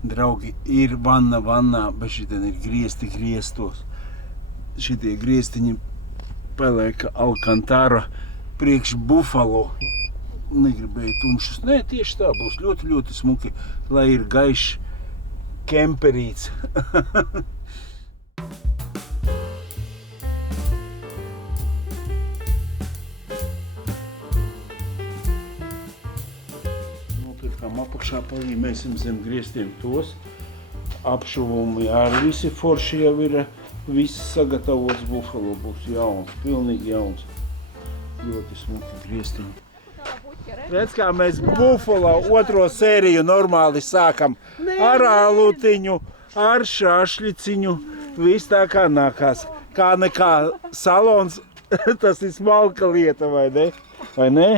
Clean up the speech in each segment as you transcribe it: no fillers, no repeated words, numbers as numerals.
Draugi, ir vannā, bet šitien ir griestos. Šitie griestiņi paliek Alcantara priekš Buffalo. Negribēju tumšus. Nē, tieši tā būs ļoti, ļoti smuki, lai ir gaišs kemperīts. Nopirkām apakšā, palīmēsim zem griestiem tos. Apšuvumi arī visi forši jau ir, viss sagatavots. Buffalo būs jauns, pilnīgi jauns. Ļoti smuki griestiņi. Redz, kā mēs Buffalo otro sēriju normāli sākam ar alutiņu, ar šašļiciņu, viss tā kā nākās. Kā nekā salons, tas ir smalka lieta, vai ne? Vai ne?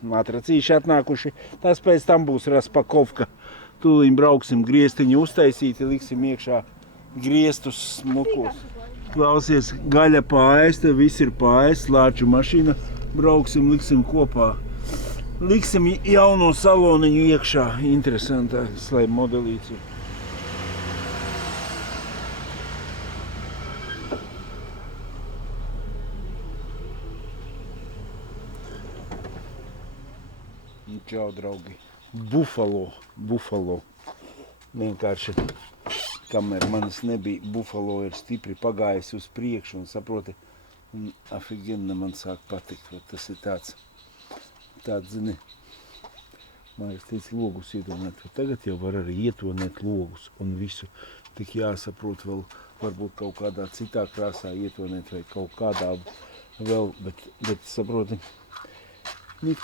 Matracīši atnākuši, tas pēc tam būs raspakovka. Tūliņ brauksim griestiņu uztaisīti, liksim iekšā griestus smukos. Klausies, gaļa paēsta, viss ir paēst, lāču mašīna, brauksim, liksim kopā. Liksim jauno saloniņu iekšā, interesantāks, lai modelīts ir. Čau, draugi. Buffalo. Vienkārši. Kamēr manis nebija, Buffalo ir stipri pagājis uz priekšu un saproti, afigena man sāk patikt, tas ir tāds, zini, Mājas teica, logus ietonēt, tagad jau var arī ietonēt logus un visu, tik jāsaprot vēl, varbūt kaut kādā citā krāsā ietonēt vai kaut kādā vēl, bet saproti,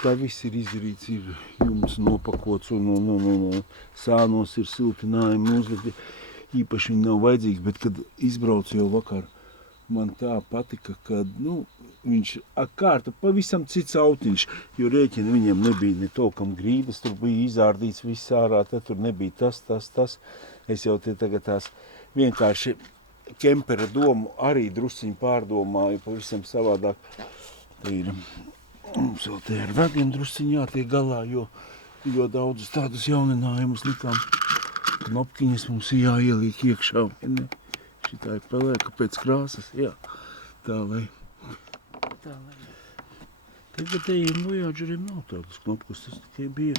kā viss ir izdarīts, ir jums nopakots un sānos ir siltinājumi uzlikti. Īpaši viņi nav vajadzīgi, bet kad izbraucu jau vakar, man tā patika, ka, viņš kārta pavisam cits autiņš, jo rēķina viņiem nebija ne tokam grīdas, tur bija izārdīts viss ārā, tad tur nebija tas. Es jau te tagad tās vienkārši kempera domu arī drusciņu pārdomāju, pavisam savādāk. Te ir, mums vēl te ar vegiem drusciņu jātiek galā, jo daudzus tādus jauninājumus likām. Knopkiņas mums ir jāieliek iekšā, vai ne? Šitā ir pelēka pēc krāsas, jā. Tā lai. Tagadējiem Voyageriem nav tādas knopkas, tas tikai bija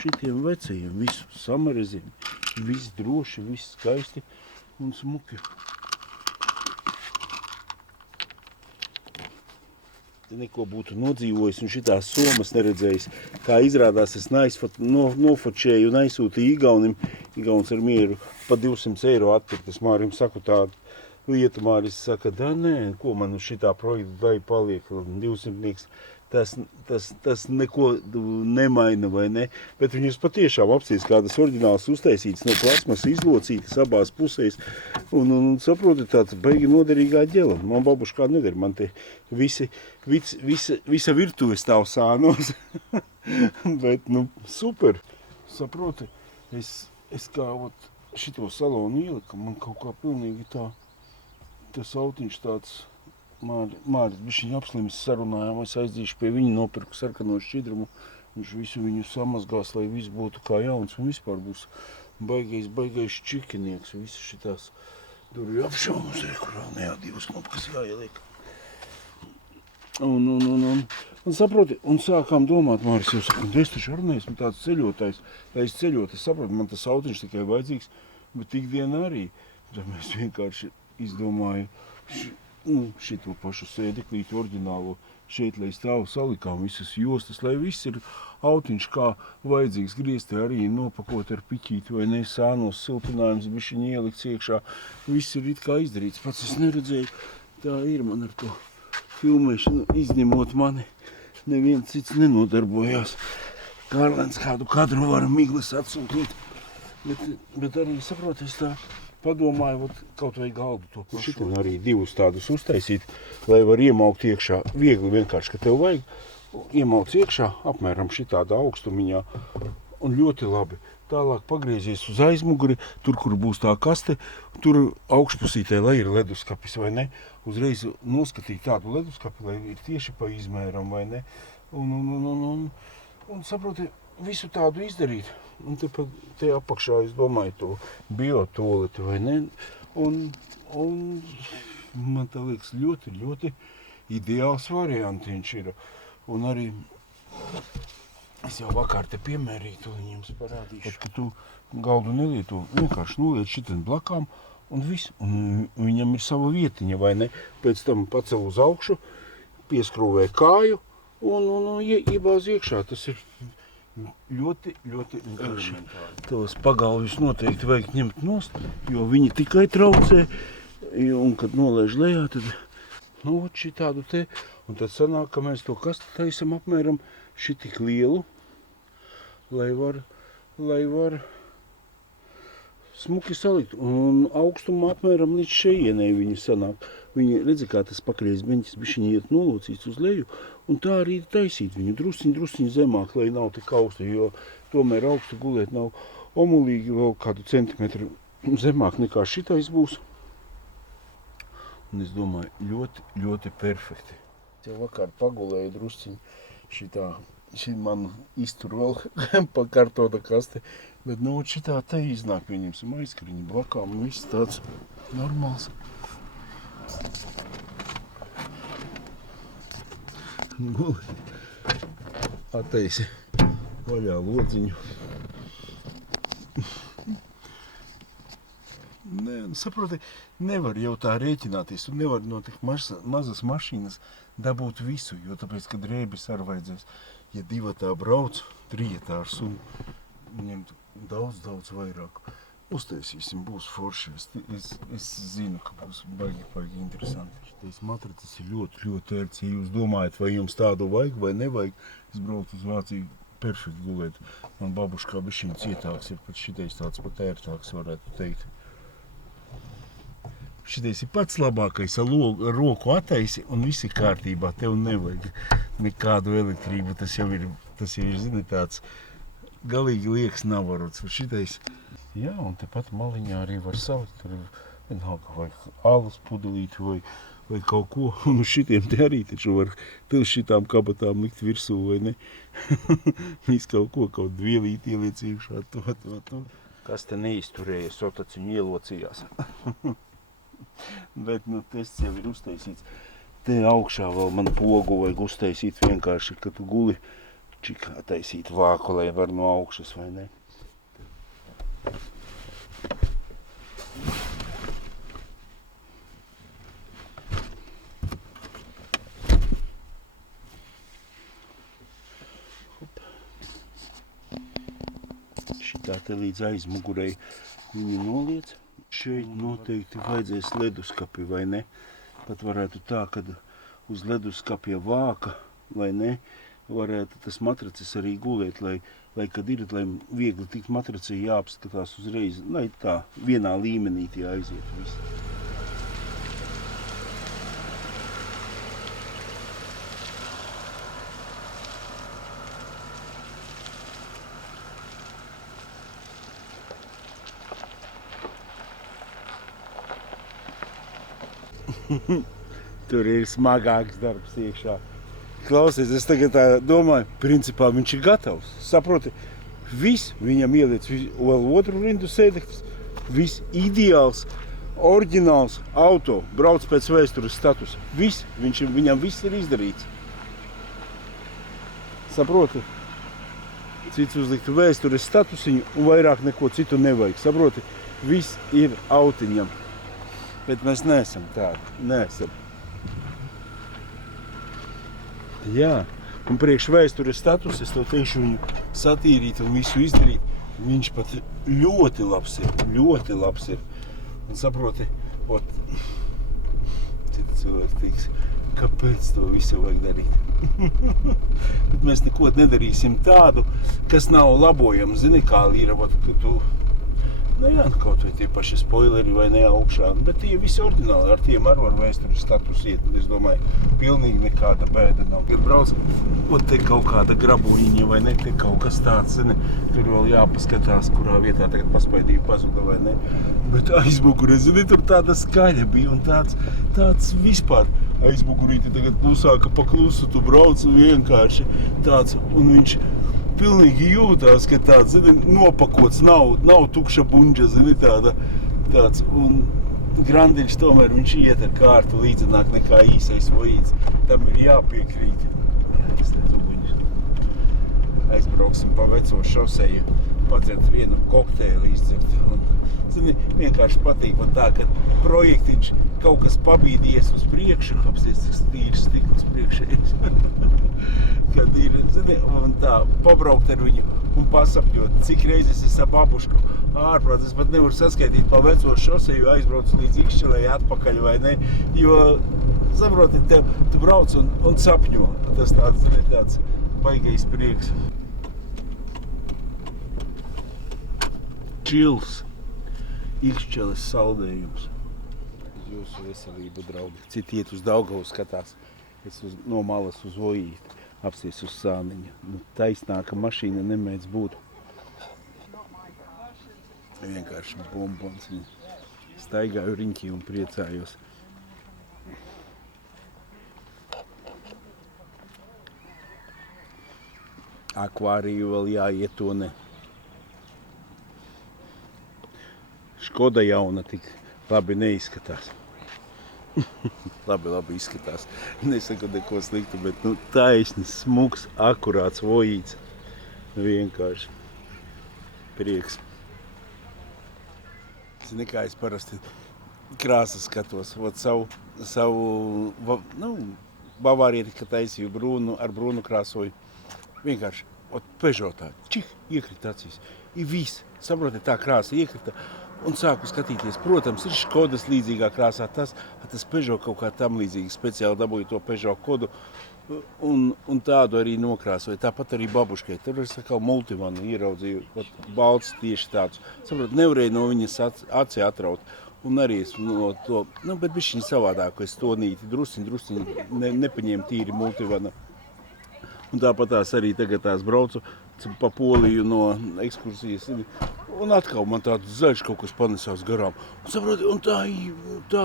šitiem vecajiem, visu samarezim, viss droši, viss skaisti un smuki. Neko būtu nodzīvojis un šitās somas neredzējis. Kā izrādās, es nofočēju un aizsūtīju Igaunim. Igauns ar mieru pa 200 eiro atpirkt. Es Mārim saku tādu lietu. Māris saka, nē, ko man uz šitā projekta vai paliek 200. Tas neko nemaina, vai ne? Bet viņus patiešām apsties kādas oriģinālas uztaisītas no plasmas izlocītas abās pusēs. Un saproti, tāds baigi noderīgā ģela. Man babuši kā neder, man te visa virtuve stāv sānos. Bet, super. Saproti, es kā šito salonu ieliku, man kaut kā pilnīgi tā, tas autiņš tāds, Māris bišķiņ apslimis sarunājām, es aizdīšu pie viņa, nopirku sarkano šķidrumu, viņš visu viņu samazgās, lai viss būtu kā jauns un vispār būs baigais čikinieks, visu šitās durvju apšaumus, kur vēl nejādīvas knopkas jāieliek. Un saproti, un sākām domāt, Māris jau saka, es taču arī neesmu tāds ceļotājs, lai es ceļot, es saprotu, man tas autiņš tikai vajadzīgs, bet ikdiena arī. Tad mēs vienkārši izdomāju šito pašu sēdeklīti oriģinālo šeit, lai stāvu salikām visas jostas, lai viss ir autiņš kā vajadzīgs, griezti arī nopakot ar piķīti vai ne, sānos siltinājums, bišķiņ ielikts iekšā, viss ir it kā izdarīts, pats es neredzēju, tā ir man ar to filmēšanu, izņemot mani, neviens cits nenodarbojās. Kārlēns kādu kadru var miglas atsūtīt, bet arī saprot, es tā padomāju, kaut vai galdu to pašu. Šitin arī divus tādus uztaisīt, lai var iemaukt iekšā, viegli vienkārši, ka tev vajag iemaukt iekšā apmēram šitādā augstumiņā un ļoti labi. Tālāk pagriezies uz aizmuguri, tur, kur būs tā kaste, tur augšpusītē, lai ir leduskapis, vai ne? Uzreiz noskatīt tādu leduskapi, lai ir tieši pa izmēram, vai ne? Un saproti, visu tādu izdarīt. Un te apakšā, es domāju, to biotoleti, vai ne? Un man tā liekas ļoti, ļoti ideāls variantiņš ir. Un arī es jau vakar te piemērītu, un jums parādīšu. Ka tu galdu nelieto, vienkārši noliec šitien blakām, un viss. Un viņam ir sava vietiņa, vai ne? Pēc tam pacel uz augšu, pieskrūvē kāju, un iebāz iekšā. Tas ir ļoti, ļoti elementāri. Tos pagalvjus noteikti vajag ņemt nost, jo viņi tikai traucē. Un, kad nolaiž lejā, tad šitādu te. Un tad sanāk, ka mēs to kastu taisam apmēram šitik lielu, lai var smuki salikt. Un augstumā apmēram līdz šejienei viņi sanāk. Viņi, redzi, kā tas pakreiz beņķis bišķiņi iet nolocīts uz leju, un tā arī taisīt viņu drusciņ zemāk, lai nav tik augstu, jo tomēr augstu gulēt nav omulīgi vēl kādu centimetru zemāk nekā šitais būs. Un es domāju, ļoti, ļoti perfekti. Es jau vakar pagulēju drusciņu šī man iztur vēl pa kartona kaste, bet šitā te iznāk viņam aizkriņi blakām un viss tāds normāls. Guli attaisi vaļā lodziņu. Saproti, nevar jau tā rēķināties, un nevar no tik mazas mašīnas dabūt visu, jo tāpēc, kad rēbis ar vajadzēs, ja divatā brauc, trietā ar sunu, ņemt daudz vairāk. Uztaisīsim, būs forši. Es zinu, ka būs baigi interesanti. Šitais matracis ir ļoti, ļoti ērts. Ja jūs domājat, vai jums tādu vajag vai nevajag, es braucu uz Vāciju perfekti gulēt. Man babuškā bišķiņ cietāks ir, pat šitais tāds pat ērtāks, varētu teikt. Šitais ir pats labākais, ar roku attaisi un viss ir kārtībā. Tev nevajag nekādu elektrību. Tas jau ir zini, tāds galīgi liekas navarots. Šitais. Jā, un tepat maliņā arī var salikt. Tur vienalga vai alus pudelīti vai kaut ko. Un uz šitiem te arī taču var šitām kabatām likt virsū, vai ne? Viss kaut vielīti ieliec iekšā, to. Kas te neizturēja, sotaciņu ielocījās. Bet, tests jau ir uztaisīts. Te augšā vēl man pogu vajag uztaisīt vienkārši, kad tu guli čikā taisīt vāku, lai var no augšas, vai ne? Šitā te līdz aizmugurei viņu noliec. Šeit noteikti vajadzēs leduskapi, vai ne? Pat varētu tā, kad uz leduskapja vāka, vai ne, varētu tas matracis arī gulēt, lai kad ir, lai viegli tikt matracī jāapskatās uzreiz, lai tā vienā līmenī tie aiziet visi. Tur ir smagāks darbs iekšā. Klausies, es tagad tā domāju, principā viņš ir gatavs. Saproti, viss viņam ieliec vēl otru rindu sēdeklis, viss ideāls, oriģināls auto, brauc pēc vēstures statusa. Viss, viņam viss ir izdarīts. Saproti, cits uzliktu vēstures statusiņu un vairāk neko citu nevajag. Saproti, viss ir autiņam. Bet mēs neesam tādi, neesam. Jā, un priekš vēstures status, es to teikšu viņu satīrīt un visu izdarīt. Viņš pat ļoti labs ir. Un saproti, cilvēks teiks, kāpēc to visu vajag darīt? Bet mēs neko nedarīsim tādu, kas nav labojams. Zini, kā ir, ka tu, kaut vai tie paši spoileri vai ne augšā, bet tie visi oriģināli, ar tiem var vēstures status iet, un es domāju, pilnīgi nekāda bēda nav. Kad brauc, te kaut kāda grabuņiņa vai ne, te kaut kas tāds, zini, tur vēl jāpaskatās, kurā vietā tagad paspaidīja pazuda vai ne, bet aizmugurē, zini, tur tāda skaļa bija un tāds vispār aizmugurīti tagad klusāka pa klusu, tu brauc un vienkārši tāds, un viņš pilnīgi jūtās, ka tāds, zini, nopakots, nav tukša bunģa, zini, tāds, un Grandiņš tomēr viņš iet ar kārtu līdzenāk nekā īsais vojīts. Tam ir jāpiekrīt. Aizbrauksim pa veco šoseju, padzert vienu kokteili izdzert. Un, zini, vienkārši patīk man tā, ka projektiņš kaut kas pabīdies uz priekšu, apsties, cik tīrs stikls priekšējais. Kad ir, zini, un tā, pabraukt ar viņu un pasapļot, cik reizes es ap babušku ārprāt. Es pat nevaru saskaitīt pa veco šoseju, aizbraucu līdz Ikšķelei atpakaļ, vai ne? Jo, saproti, tu brauc un sapņo. Tas tāds, zini, tāds baigais prieks. Čils. Ikšķeles saldējums. Uz jūsu veselību, draugi. Citi iet uz Daugavu skatās. Es no malas uz Vojīti. Apsies uz Sāniņu. Nu, taisnāka mašīna nemēdz būt. Vienkārši bombons. Staigāju riņķī un priecājos. Akvāriju vēl jāiet, to ne. Škoda jauna tik labi neizskatās. Labi izskatās. Nesaku neko sliktu, bet taisnis, smuks, akurāts vojīts. Vienkārši prieks. Zini, kā es parasti krāsas skatos. Savu bavārieti, ka taisīju brūnu, ar brūnu krāsoju. Vienkārši, Peugeot tā, iekrita acīs. I viss, saprotiet, tā krāsa iekrita. Un sāku skatīties, protams, ir Škodas līdzīgā krāsā, tas Peugeot kaut kā tam līdzīgi, speciāli dabūju to Peugeot kodu un tādu arī nokrāsoju. Tāpat arī babuškai, tur es atkal multivanu ieraudzīju, balts tieši tāds. Saprot, nevarēju no viņas aci atraut. Un arī es no to, bet bišķiņ savādāk, es tonīti drusciņ nepaņēmu tīri multivana. Un tāpat tās arī tagad tās braucu pa Poliju no ekskursijas. Un atkal man tāds zaļš kaut kas panesās garām. Un saproti, un tā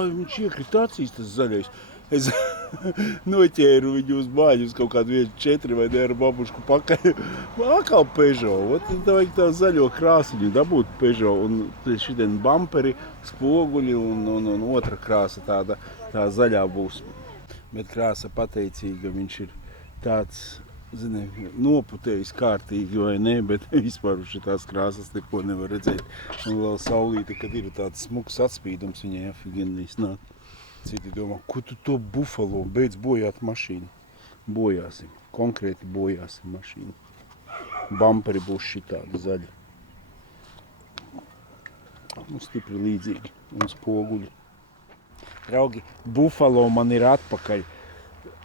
viņš iekrita acīs, tas zaļais. Es noķēru viņu uz māju uz kaut kādu 1,4 vai ne ar babušku pakaļ. Atkal Peugeot. Tā vajag tā zaļo krāsiņu dabūt Peugeot. Un šitien bumperi, spoguļi un otra krāsa tāda, tā zaļā būs. Bet krāsa pateicīga, viņš ir tāds, zini, noputējis kārtīgi vai ne, bet vispār uz šitās krāsas neko nevar redzēt. Un vēl saulīte, kad ir tāds smuks atspīdums, viņai afigenīs nāk. Citi domā, ko tu to Buffalo beidz bojāt mašīnu? Bojāsim, konkrēti bojāsim mašīnu. Bumperi būs šitādi zaļi. Un stipri līdzīgi, un spoguļi. Draugi, Buffalo man ir atpakaļ.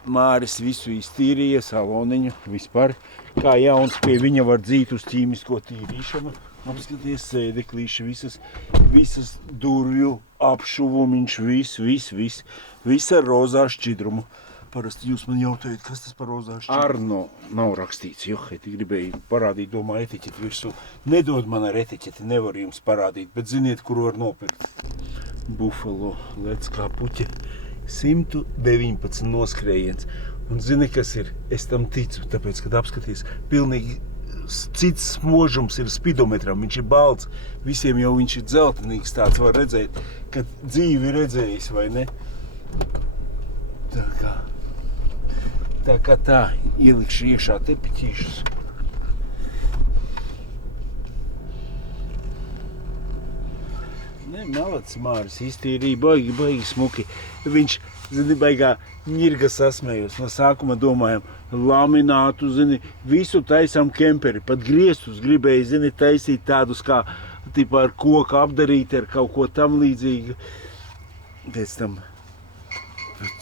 Māris visu iztīrīja, saloniņu, vispār. Kā jauns pie viņa var dzīt uz ķīmisko tīrīšanu. Apskaties, sēdeklīši, visas durvju apšuvumiņš, viss ar rozā šķidrumu. Parasti jūs man jautājat, kas tas par rozā šķidrumu? Arno nav rakstīts, joheti, gribēju parādīt, domā, etiķeti virsū. Nedod man ar etiķeti, nevar jums parādīt, bet ziniet, kur var nopirkt. Buffalo, lec kā puķe. 119 noskrējiens. Un zini, kas ir? Es tam ticu, tāpēc, kad apskatīs, pilnīgi cits smožums ir spidometram. Viņš ir balts. Visiem jau viņš ir dzeltenīgs tāds, var redzēt, kad dzīvi redzējis, vai ne? Tā kā ielikšu iekšā tepiķīšus. Malacis Māris iztīrīja, baigi smuki. Viņš, zini, baigā ņirga sasmējos. No sākuma domājam, laminātu, zini, visu taisām kemperi. Pat griestus gribēja, zini, taisīt tādus kā, tipā ar koku apdarīti, ar kaut ko tam līdzīgi. Pēc tam,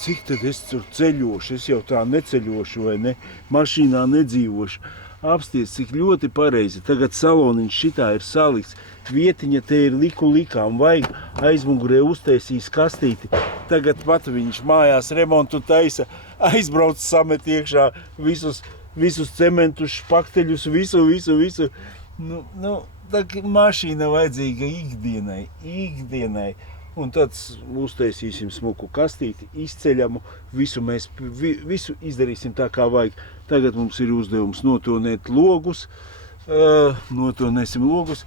cik tad es tur ceļošu? Es jau tā neceļošu, vai ne? Mašīnā nedzīvošu. Apsties, cik ļoti pareizi. Tagad saloniņš šitā ir salikts. Vietiņa te ir likām, vajag aizmugurē uztaisīs kastīti. Tagad pat viņš mājās remontu taisa, aizbrauc samet iekšā visus cementus, špakteļus, visu. Tā mašīna vajadzīga ikdienai. Un tad uztaisīsim smuku kastīti, izceļamu, visu izdarīsim tā, kā vajag. Tagad mums ir uzdevums notonēt logus, notonēsim logus,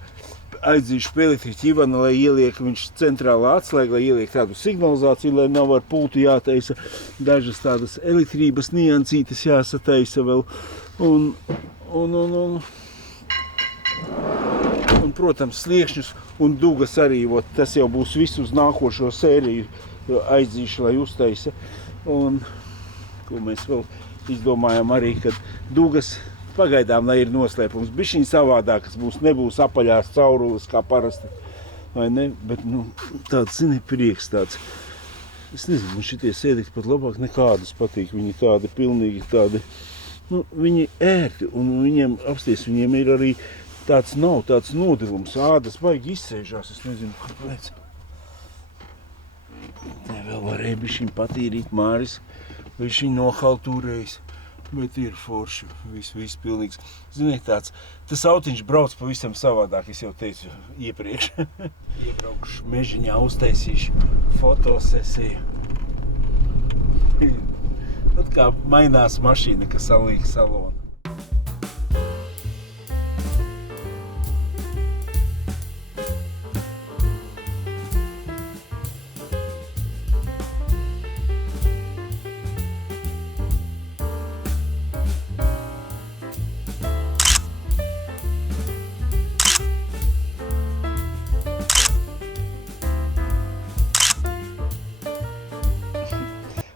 aizdzīšu pie elektriķa Ivana, lai ieliek viņš centrālā atslēga, lai ieliek tādu signalizāciju, lai nav ar pultu jātaisa, dažas tādas elektrības niansītes jāsataisa vēl. Un, protams, sliekšņus un dugas arī, tas jau būs viss uz nākošo sēriju aizdzīšu, lai uztaisa. Un, ko mēs vēl izdomājam arī, kad dugas pagaidām, lai ir noslēpums, bišķiņ savādākas būs, nebūs apaļās caurules kā parasti, vai ne? Bet, tāds, zini, prieks tāds. Es nezinu, man šitie sēdekļi pat labāk nekādas patīk, viņi tādi pilnīgi tādi, viņi ērti, un viņiem apsties, viņiem ir arī tāds nav tāds nodevums, ādas baigi izsēžās, es nezinu, kāpēc. Te vēl varēja bišķiņ patīrīt Māris, bišķiņ nohaltūrējis, bet ir forši, viss pilnīgs. Ziniet, tas autiņš brauc pavisam savādāk, es jau teicu iepriekš. Iebraukšu mežiņā, uztaisīšu fotosesiju. Tad kā mainās mašīna, kas salīk salonu.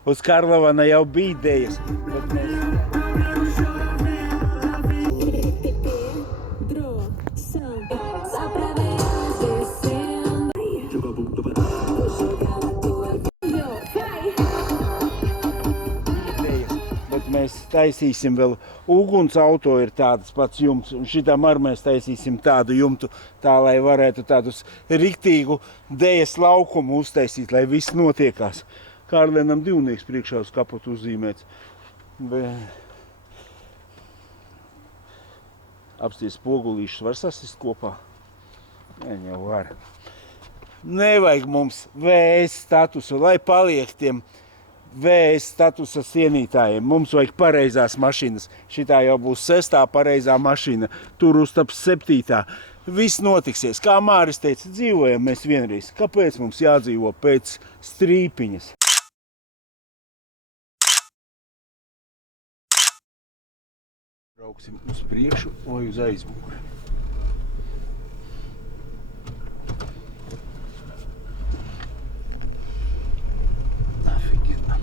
Uz Karlavana jau bija idejas, bet mēs... Bet mēs taisīsim vēl, uguns auto ir tāds pats jumts, un šitam ar mēs taisīsim tādu jumtu, tā, lai varētu tādus riktīgu dejas laukumu uztaisīt, lai viss notiekās. Kārlienam divnieks priekšā uz kapotu uzzīmēts. Apsties spogulīšus var sasist kopā? Nē, jau var. Nevajag mums VS statusu, lai paliek tiem VS statusa cienītājiem. Mums vajag pareizās mašīnas. Šitā jau būs 6. pareizā mašīna. Tur uztaps 7. Viss notiksies. Kā Māris teica, dzīvojam mēs vienreiz. Kāpēc mums jādzīvo pēc strīpiņas? Brauksim uz priekšu vai uz aizmuguri. Afigena.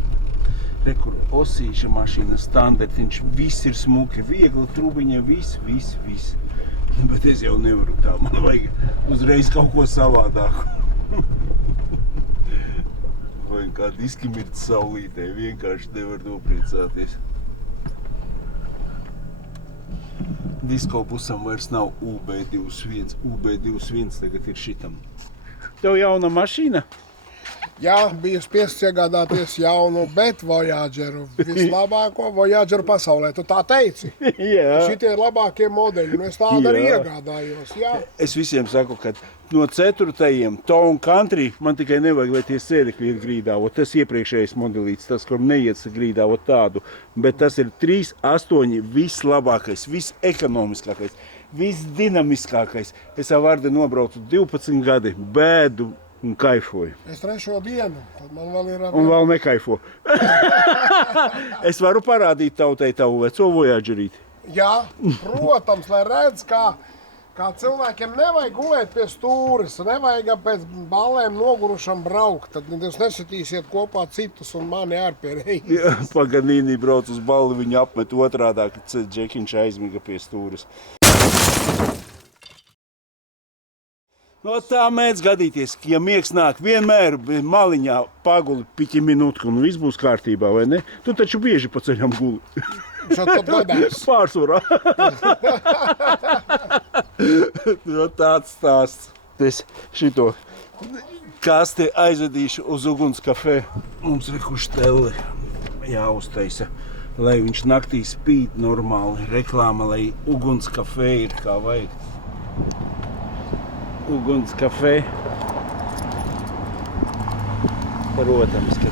Re, kur osīša mašīna, standartiņš, viss ir smuki, viegla trubiņa, viss. Bet es jau nevaru tā, man vajag uzreiz kaut ko savādāku. Vai kā diskimirts saulītē, vienkārši nevar nopriecāties. Diskobusam vairs nav UB21, UB21 tagad ir šitam. Tev jauna mašīna? Jā, biju spiests iegādāties jaunu, bet Voyageru, vislabāko Voyageru pasaulē, tu tā teici? Jā. Šitie ir labākie modeļi, un es tādu arī iegādājos, jā. Es visiem saku, ka no 4. Town Country man tikai nevajag, lai tie sēdekļi iet grīdā, tas iepriekšējais modelīts, tas, kur neiet grīdā, tādu, bet tas ir 3.8 vislabākais, visekonomiskākais, visdinamiskākais. Es ar Vārdi nobraucu 12 gadi, bēdu un kaifoju. Es 3. dienu, tad man vēl ir... Un vēl nekaifo. Es varu parādīt tautai tavu veco Voyagerīti. Jā, protams, lai redz, kā cilvēkiem nevajag gulēt pie stūres, nevajag pēc ballēm nogurušam braukt, tad jūs nesitīsiet kopā citus un mani ar pie reizes. Jā, Paganīni brauc uz balli, viņu apmet otrādā, kad Džekiņš aizmiga pie stūres. No tā mēdz gadīties, ka ja miegs nāk vienmēr maliņā paguli piķi minūtku un viss būs kārtībā, vai ne? Tu taču bieži pa ceļam guli. Šāds gadās. Pārsvarā. No tāds stāsts. Es šito kasti aizvedīšu uz uguns kafē. Mums ir kušteli jāuztaisa, lai viņš naktī spīd normāli. Reklāma, lai uguns kafē ir kā vajag. Uguns kafē. Protams, ka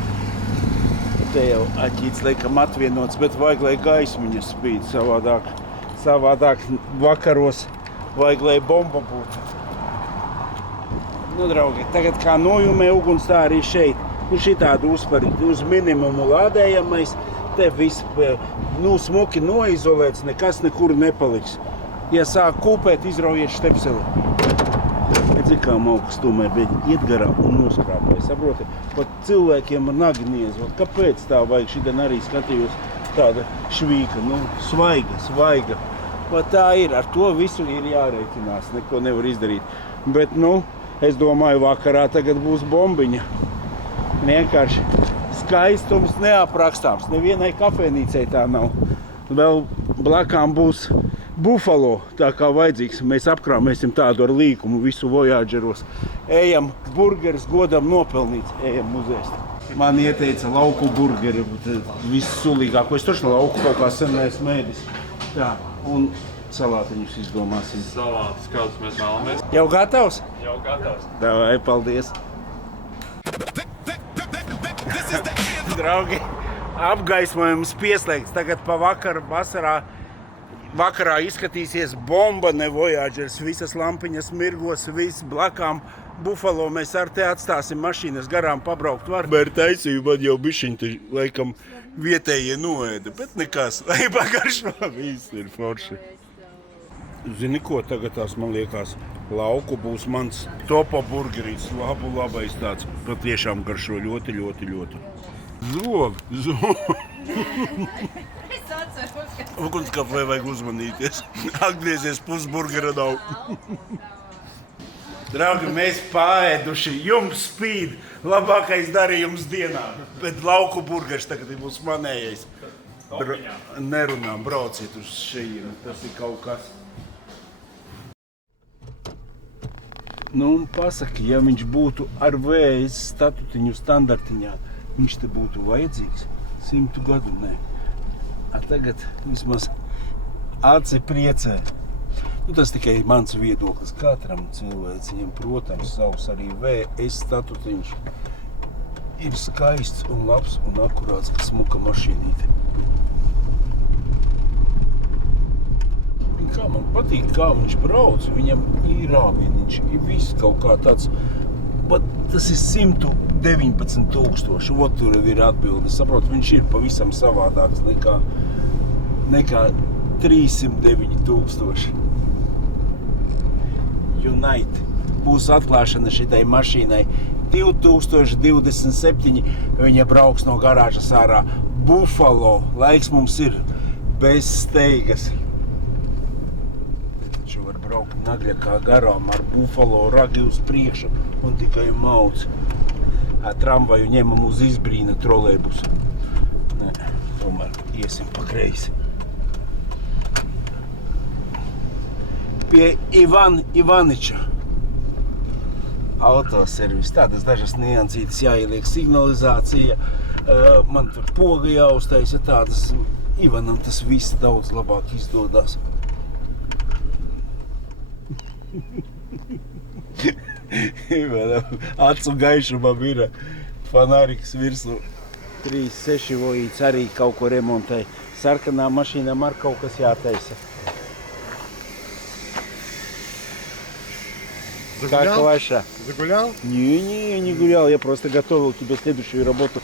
te jau aķīts laikam atvienots, bet vajag, lai gaismiņa spīd savādāk vakaros, vajag, lai bomba būtu. Nu, draugi, tagad kā nojumē uguns, tā arī šeit. Nu, šitādi uzparīt uz minimumu lādējamais, te viss smuki noizolēts, nekas nekur nepaliks. Ja sāk kūpēt, izraujiet štepseli. Cik kā maukas tomēr iet garām un noskrāpēja, saproti? Pat cilvēkiem ar nagi niezot. Kāpēc tā vajag? Šitien arī skatījos tāda švīka, nu, svaiga. Pat tā ir, ar to visu ir jārēķinās, neko nevar izdarīt. Bet, nu, es domāju, vakarā tagad būs bombiņa. Vienkārši skaistums neaprakstāms. Nevienai kafejnīcei tā nav. Vēl blakām būs Buffalo, tā kā vajadzīgs. Mēs apkrāmēsim tādu ar līkumu visu Voyageros. Ejam, burgeris godam nopelnīts, ejam uzēst. Man ieteica lauku burgeri, viss sulīgāko. Es taču lauku kaut kā sen neesmu mēdis. Tā, un salātiņus izdomāsim. Salātus, kādus mēs vēlamies. Jau gatavs? Jau gatavs. Davai, paldies. Draugi, apgaismojums pieslēgts. Tagad pa vakarā izskatīsies bomba, ne Voyagers. Visas lampiņas mirgos, viss blakām. Buffalo mēs ar te atstāsim mašīnas garām pabraukt var. Bet taisīju, man jau bišķiņi, laikam, vietējie noēda. Bet nekas, lai pagaršo, viss ir forši. Zini ko, tagad tās man liekas, lauku būs mans topa burgerīts. Labais tāds, patiešām garšo ļoti. Zog. Ugunskapē vajag uzmanīties. Atgriezies pusburgera nav. Draugi, mēs paēduši, jums spīd labākais darījums dienā. Bet lauku burgers tagad būs manējais. Nerunām, brauciet uz šejienu, tas ir kaut kas. Nu un pasaki, ja viņš būtu ar VS statutiņu standartiņā, viņš te būtu vajadzīgs 100 gadu, nē. A tagad vismaz aci priecē. Nu, tas tikai mans viedoklis. Katram cilvēciņam, protams, savs arī VS statutiņš ir skaists un labs un akurāts, ka smuka mašīnīte. Kā man patīk, kā viņš brauc, viņam ir rāvieniņš, ir viss kaut kā tāds, bet tas ir 119 000, ot tur ir atbilde, saprot, viņš ir pavisam savādāks nekā 309 000. Unite. Būs atklāšana šitai mašīnai 2027, viņa brauks no garāžas ārā. Buffalo, laiks mums ir bez steigas. Taču var braukt nagļakā garām ar Buffalo ragi uz priekšu un tikai mauc. Tramvaju ņemam uz izbrīna trolejbusu. Nē, tomēr iesim pa kreisi. Pie Ivaniča autoservis. Tādas dažas niansītas jāieliek signalizācija. Man tur poga jāuztaisa tādas. Ivanam tas viss daudz labāk izdodās. Ivanam acu gaišumam ir fanāriks virsū. 3.6 vojīts arī kaut ko remontēja. Sarkanā mašīnām ar kaut kas jātaisa. Как ваша? Загулял? Не гулял, я просто готовил тебе следующую работу.